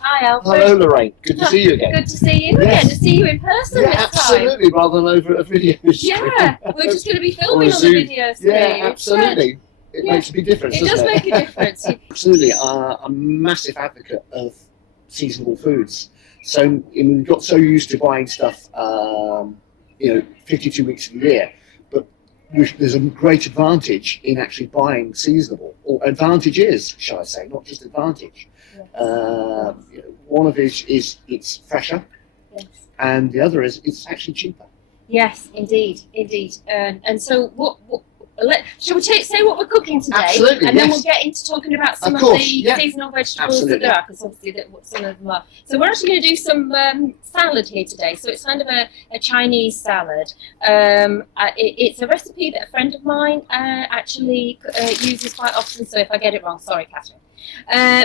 Hi, Alfred. Hello, Lorraine. Good to see you again. Good to see you Yes. again. To see you in person Yeah, this absolutely, rather than over a video screen. time. Yeah, we're just going to be filming on the Zoom. video screen. Yeah, absolutely. It makes a big difference, It does doesn't make a difference. Absolutely. I'm a massive advocate of seasonal foods. So we've got so used to buying stuff, 52 weeks of the year, but there's a great advantage in actually buying seasonal, or advantages, shall I say, not just advantage. Yes. One of it is it's fresher, Yes. and the other is it's actually cheaper. Yes, indeed. And so, shall we say what we're cooking today? Absolutely, and then yes. we'll get into talking about some Of of course, the yeah. seasonal vegetables Absolutely. that there are, because obviously some of them are. So we're actually going to do some salad here today. So it's kind of a Chinese salad. It's a recipe that a friend of mine actually uses quite often. So if I get it wrong, sorry, Catherine.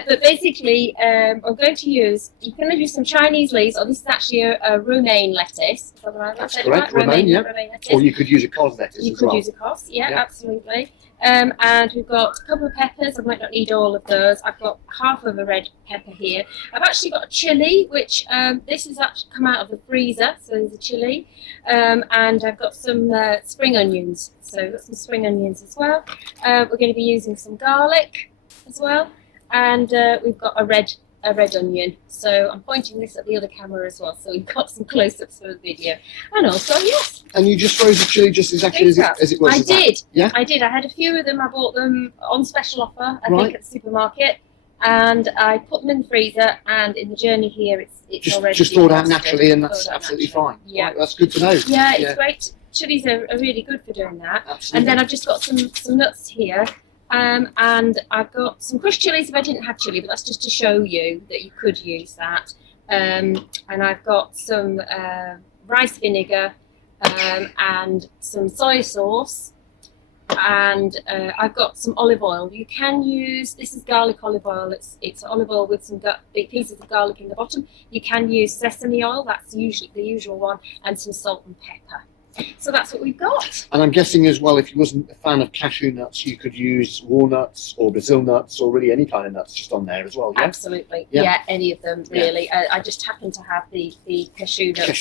But basically, I'm going to use, you can use some Chinese leaves, or this is actually a romaine lettuce. That's correct, romaine, yeah. Romaine lettuce. Or you could use a cos lettuce You as could well. use a cos, yeah, absolutely. And we've got a couple of peppers. I might not need all of those. I've got half of a red pepper here. I've actually got a chilli, which this has actually come out of the freezer, so there's a chilli. And I've got some spring onions. So we've got some spring onions as well. We're going to be using some garlic as well. And we've got a red onion. So I'm pointing this at the other camera as well. So we've got some close-ups for the video. And also, yes. And you just froze the chilli just exactly as it was? I did. Yeah? I did. I had a few of them. I bought them on special offer, I Right. think, at the supermarket. And I put them in the freezer. And in the journey here, it's already just thawed out naturally, and that's absolutely fine. Yeah. Right, that's good to know. Yeah, it's great. Chilies are really good for doing that. Absolutely. And then I've just got some nuts here. And I've got some crushed chilies if I didn't have chili, but that's just to show you that you could use that. And I've got some rice vinegar and some soy sauce. And I've got some olive oil. You can use, this is garlic olive oil. It's olive oil with some big pieces of garlic in the bottom. You can use sesame oil, that's usually the usual one, and some salt and pepper. So that's what we've got. And I'm guessing as well, if you wasn't a fan of cashew nuts, you could use walnuts or Brazil nuts or really any kind of nuts just on there as well. Yeah? Absolutely. Yeah, any of them really. Yeah. I just happen to have the cashew nuts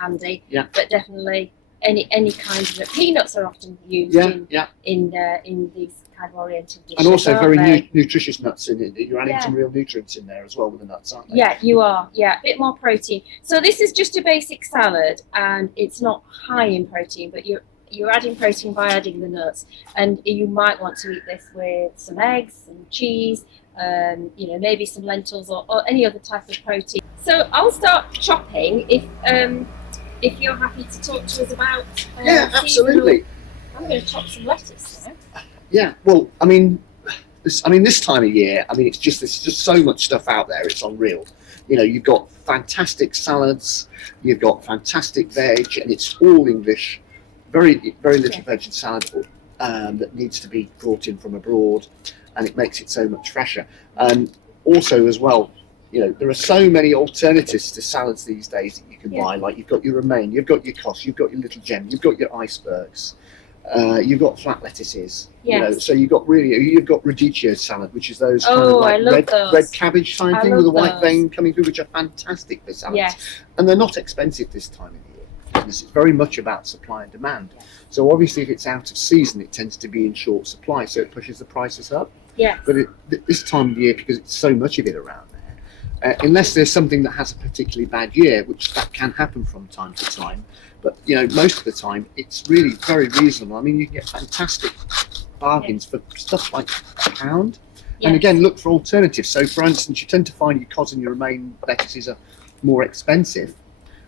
handy. Yeah. But definitely any kind of nut. Peanuts are often used in these kind of oriented dishes. And also very nutritious nuts in it. You're adding some real nutrients in there as well with the nuts, aren't they? Yeah, you are. Yeah, a bit more protein. So this is just a basic salad, and it's not high in protein, but you're adding protein by adding the nuts. And you might want to eat this with some eggs and cheese, maybe some lentils or any other type of protein. So I'll start chopping if you're happy to talk to us about. Yeah, absolutely. I'm going to chop some lettuce now. Yeah, well, this time of year, there's just so much stuff out there. It's unreal. You've got fantastic salads, you've got fantastic veg, and it's all English. Very, very little veg and salad that needs to be brought in from abroad, and it makes it so much fresher. And also, as well, there are so many alternatives to salads these days that you can buy. Like you've got your romaine, you've got your cos, you've got your little gem, you've got your icebergs. You've got flat lettuces, so you've got radicchio salad, which is those kind of like red cabbage kind of thing with a white vein coming through, which are fantastic for salads. Yes. And they're not expensive this time of year. It's very much about supply and demand. So obviously, if it's out of season, it tends to be in short supply, so it pushes the prices up. Yeah. But this time of year, because it's so much of it around there, unless there's something that has a particularly bad year, which that can happen from time to time. But most of the time, it's really very reasonable. You can get fantastic bargains for stuff like £1. And again, look for alternatives. So, for instance, you tend to find your cos and your romaine lettuces are more expensive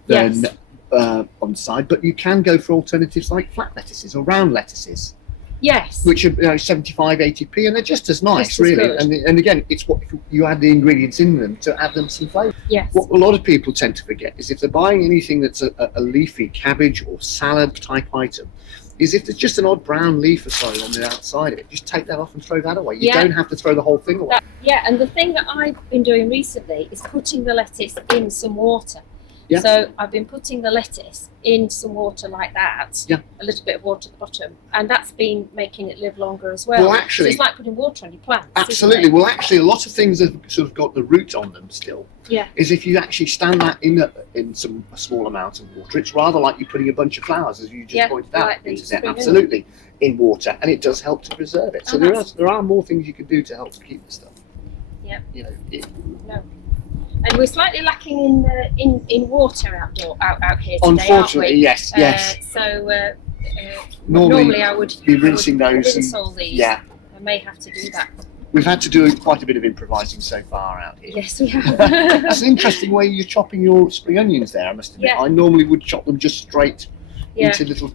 than on the side, but you can go for alternatives like flat lettuces or round lettuces. Yes. Which are 75, 80p, and they're just as nice, really. And again, it's what you add the ingredients in them to add them some flavour. Yes. What a lot of people tend to forget is if they're buying anything that's a leafy cabbage or salad type item, is if there's just an odd brown leaf or so on the outside of it, just take that off and throw that away. You don't have to throw the whole thing away. And the thing that I've been doing recently is putting the lettuce in some water. Yeah. So I've been putting the lettuce in some water like that. Yeah. A little bit of water at the bottom, and that's been making it live longer as well. Well, actually, so it's like putting water on your plants. absolutely. Isn't it? Well, actually, a lot of things have sort of got the root on them still. Yeah. Is if you actually stand that in a small amount of water, it's rather like you're putting a bunch of flowers, as you just pointed out. Like these spring Absolutely, in water, and it does help to preserve it. So there are more things you can do to help to keep the stuff. Yeah. You know. And we're slightly lacking in water out here today, Unfortunately, aren't we? yes. So Normally I would be rinsing those. rinse all these. Yeah. I may have to do that. We've had to do quite a bit of improvising so far out here. Yes, we have. It's an interesting way you're chopping your spring onions there, I must admit. Yeah. I normally would chop them just straight Yeah. into little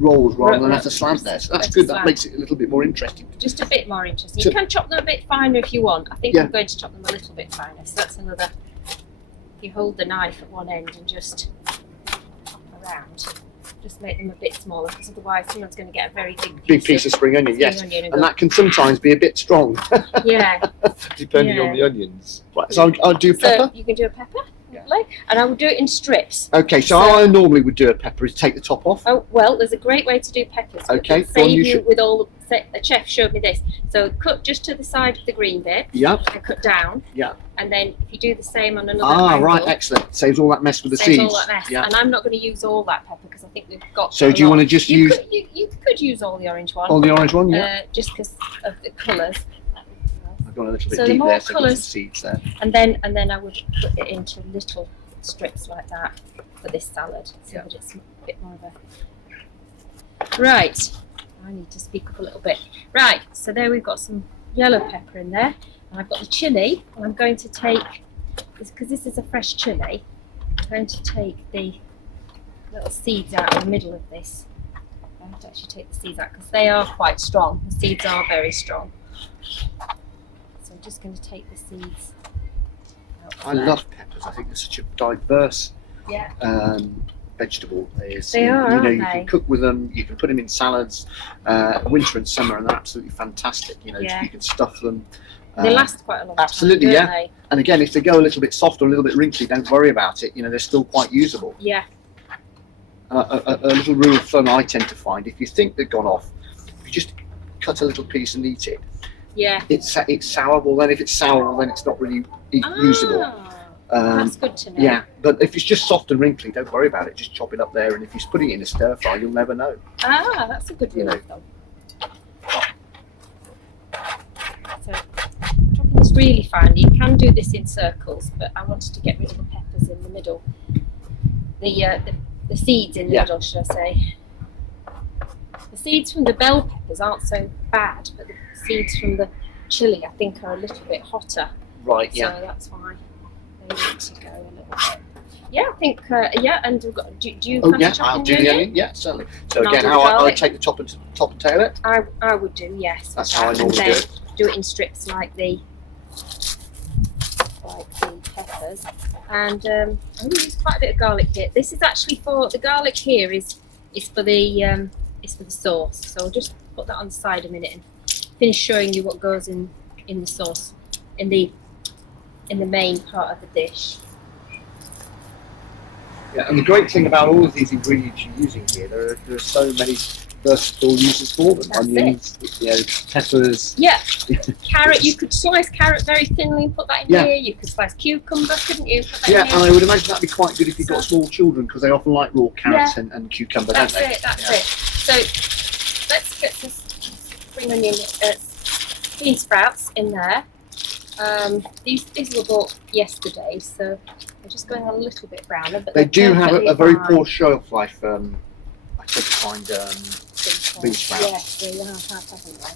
rolls rather than Right, at a slant there. So that's at a good. That slant. makes it a little bit more interesting. Just a bit more interesting. So- You can chop them a bit finer if you want. I think Yeah. I'm going to chop them a little bit finer. So that's another. You hold the knife at one end and just chop around. Just make them a bit smaller, because otherwise someone's going to get a very Big piece of spring onion, yes. onion And that can sometimes be a bit strong, yeah. depending on the onions. Right, so I'll do pepper. So you can do a pepper, Yeah. lovely. And I will do it in strips. Okay, so So- how I normally would do a pepper is take the top off. Oh well, there's a great way to do peppers. Okay, It'll go on, save you you should- with all. The chef showed me this. So cut just to the side of the green bit Yeah. and cut down. Yeah. And then if you do the same on another Ah, angle, right, excellent. Saves all that mess with the saves seeds. all that mess. Yeah. And I'm not going to use all that pepper because I think we've got. So a do you lot. want to just You use you could use all the orange one. all the orange one? Yeah. Just because of the colours. I've gone a little bit so the deep more there, so I've got some colours- seeds there. And then I would put it into little strips like that for this salad, so Yeah. that it's a bit more of a. Right, I need to speak up a little bit. Right, so there we've got some yellow pepper in there, and I've got the chilli, and I'm going to take, because this is a fresh chilli, I'm going to take the little seeds out of the middle of this. I have to actually take the seeds out because they are quite strong. The seeds are very strong. So I'm just going to take the seeds out. I love peppers. I think they're such a diverse Yeah. vegetable. Is, They are, you know, aren't you they? can cook with them. You can put them in salads, winter and summer, and they're absolutely fantastic. You know, Yeah. you can stuff them. They last quite a long absolutely, time, yeah. don't they? And again, if they go a little bit soft or a little bit wrinkly, don't worry about it. You know, they're still quite usable. Yeah. A little rule of thumb I tend to find: if you think they've gone off, you just cut a little piece and eat it. Yeah. It's sour. Well, then if it's sour, well, then it's not really usable. That's good to know. Yeah, but if it's just soft and wrinkly, don't worry about it. Just chop it up there, and if you're putting it in a stir fry, you'll never know. That's a good You rule know. of thumb. So, chopping this really fine. You can do this in circles, but I wanted to get rid of the peppers in the middle. The seeds in the middle, should I say. The seeds from the bell peppers aren't so bad, but the seeds from the chili, I think, are a little bit hotter. Right. So that's why they need to go a little bit. Yeah, I think, and we've got, do you Oh fancy yeah, chopping I'll do the onion. Yeah, certainly. So And I'll again, do how the I garlic. take the top and tail it. I would do, yes. That's how I And normally do then it. do it in strips like the peppers. And I'm going to use quite a bit of garlic here. This is actually for the garlic here is for the sauce. So I'll just put that on the side a minute and finish showing you what goes in the sauce in the main part of the dish. Yeah, and the great thing about all of these ingredients you're using here, there are so many versatile uses for them. That's Onions, you know, peppers. Yeah, carrot. You could slice carrot very thinly and put that in Yeah. here. You could slice cucumber, couldn't you? Put that Yeah, in and here. I would imagine that'd be quite good if you've got small children, because they often like raw carrots and cucumber, That's don't they? it. That's Yeah. it. So let's get this spring onion, bean sprouts in there. These were bought yesterday, so they're just going a little bit browner. But They they're do have perfectly a very fine. poor shelf life. I tend to find bean sprouts. Yes, they have, haven't they?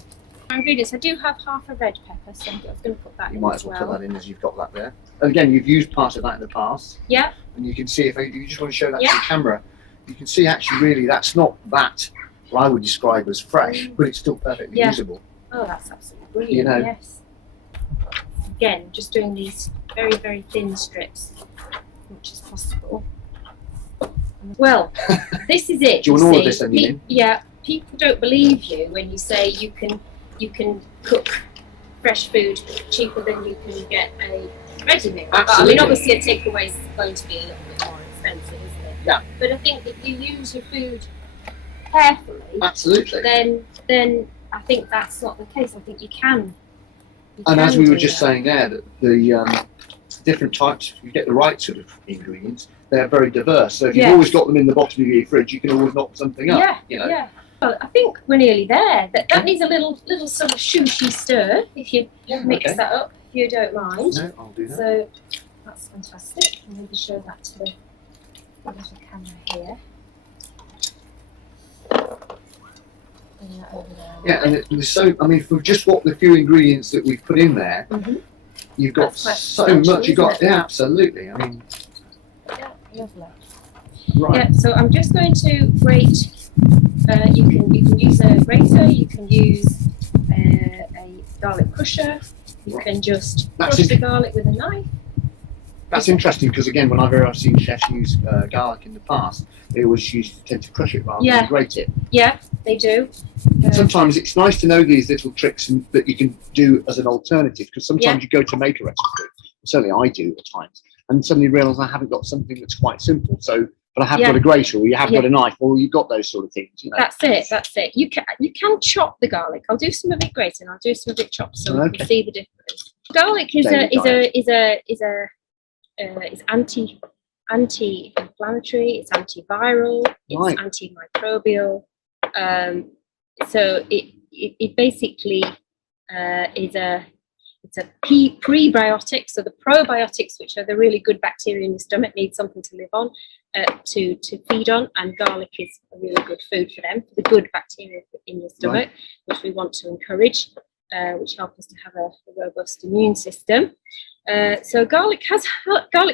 My ingredients. I do have half a red pepper, so I'm going to put that You in might as as well well. put that in as you've got that there. And again, you've used part of that in the past, Yeah, and you can see if you just want to show that Yeah. to the camera, you can see actually really that's not that what I would describe as fresh, but it's still perfectly Yeah. usable. oh, that's absolutely brilliant. You know. Yes. Again, just doing these very, very thin strips, as much as possible. Well, this is it. Do you want all of see. this onion in? Yeah, people don't believe you when you say you can cook fresh food cheaper than you can get a ready meal. But, I Absolutely. mean, obviously a takeaway is going to be a little bit more expensive, isn't it? Yeah. But I think if you use your food carefully, Absolutely. then I think that's not the case. I think you can. And as we were do just that. saying there, that the different types, if you get the right sort of ingredients, they're very diverse. So if you've Yes. always got them in the bottom of your fridge, you can always knock something up. Yeah, You know. yeah. Well, I think we're nearly there. That needs a little sort of shooshy stir if you Yeah, mix okay. that up, if you don't mind. No, I'll do that. So that's fantastic. I'm going to show that to the little camera here. Bring that over there. Yeah, and there's so, I mean, for just what the few ingredients that we've put in there, Mhm. you've got That's quite so substantial, much. You've got, isn't it? yeah, absolutely. I mean, Yeah, lovely. right. Yeah, so I'm just going to grate. You can use a grater. You can use a garlic crusher. You can just That's crush the garlic with a knife. That's interesting because, again, when I've seen chefs use garlic in the past, they always tend to crush it rather Yeah. than grate it. Yeah, they do. Sometimes it's nice to know these little tricks that you can do as an alternative, because sometimes you go to make a recipe, certainly I do at times, and suddenly realise I haven't got something that's quite simple. So, but I have got a grater, or you have got a knife, or you've got those sort of things. You know. That's it. You can chop the garlic. I'll do some of it grated, and I'll do some of it chopped, so you can see the difference. Garlic is anti-inflammatory. It's antiviral. It's antimicrobial. So it basically is it's a prebiotic. So the probiotics, which are the really good bacteria in your stomach, need something to live on, to feed on, and garlic is a really good food for them, for the good bacteria in your stomach, which we want to encourage, which help us to have a robust immune system. So garlic's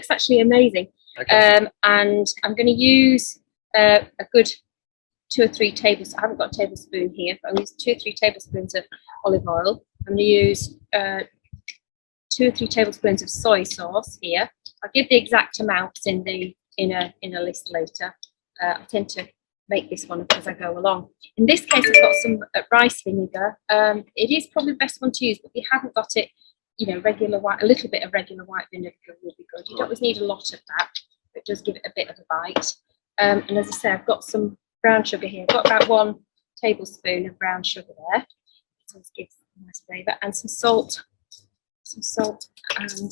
actually amazing. Okay. And I'm going to use a good 2 or 3 tablespoons. I haven't got a tablespoon here, but I'm using 2 or 3 tablespoons of olive oil. I'm going to use 2 or 3 tablespoons of soy sauce here. I'll give the exact amounts in a list later. I tend to make this one up as I go along. In this case, I've got some rice vinegar. It is probably the best one to use, but if you haven't got it, regular white, a little bit of regular white vinegar will be good. You don't always need a lot of that, but it does give it a bit of a bite. And as I say, I've got some brown sugar here. I've got about 1 tablespoon of brown sugar there. It always gives a nice flavour. And some salt. And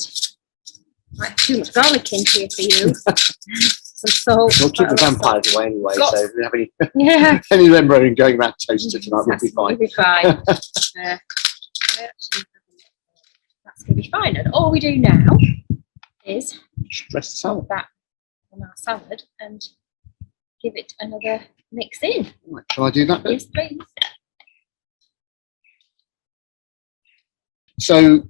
I have too much garlic in here for you. Some salt. We'll keep the vampires away anyway, so if we have any of them going around toaster tonight, we'll be fine. We'll be fine. That's going to be fine. And all we do now is dress the salad. That on our salad and give it another mix in. Right, shall I do that? Yes, please. So,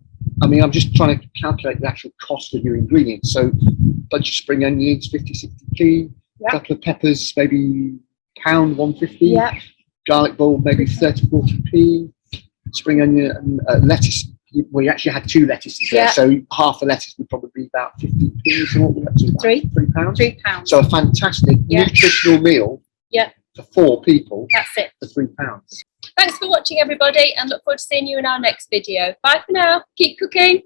I mean, I'm just trying to calculate the actual cost of your ingredients. So, bunch of spring onions, 50, 60p. A couple of peppers, maybe £1, 150. Yeah. Garlic bulb, maybe 30, 40p. Spring onion and lettuce. We actually had 2 lettuces there, so half a lettuce would probably be about 50p. So what would that do? £3. £3. So a fantastic nutritional meal for 4 people. That's it. For £3. Thanks for watching, everybody, and look forward to seeing you in our next video. Bye for now. Keep cooking.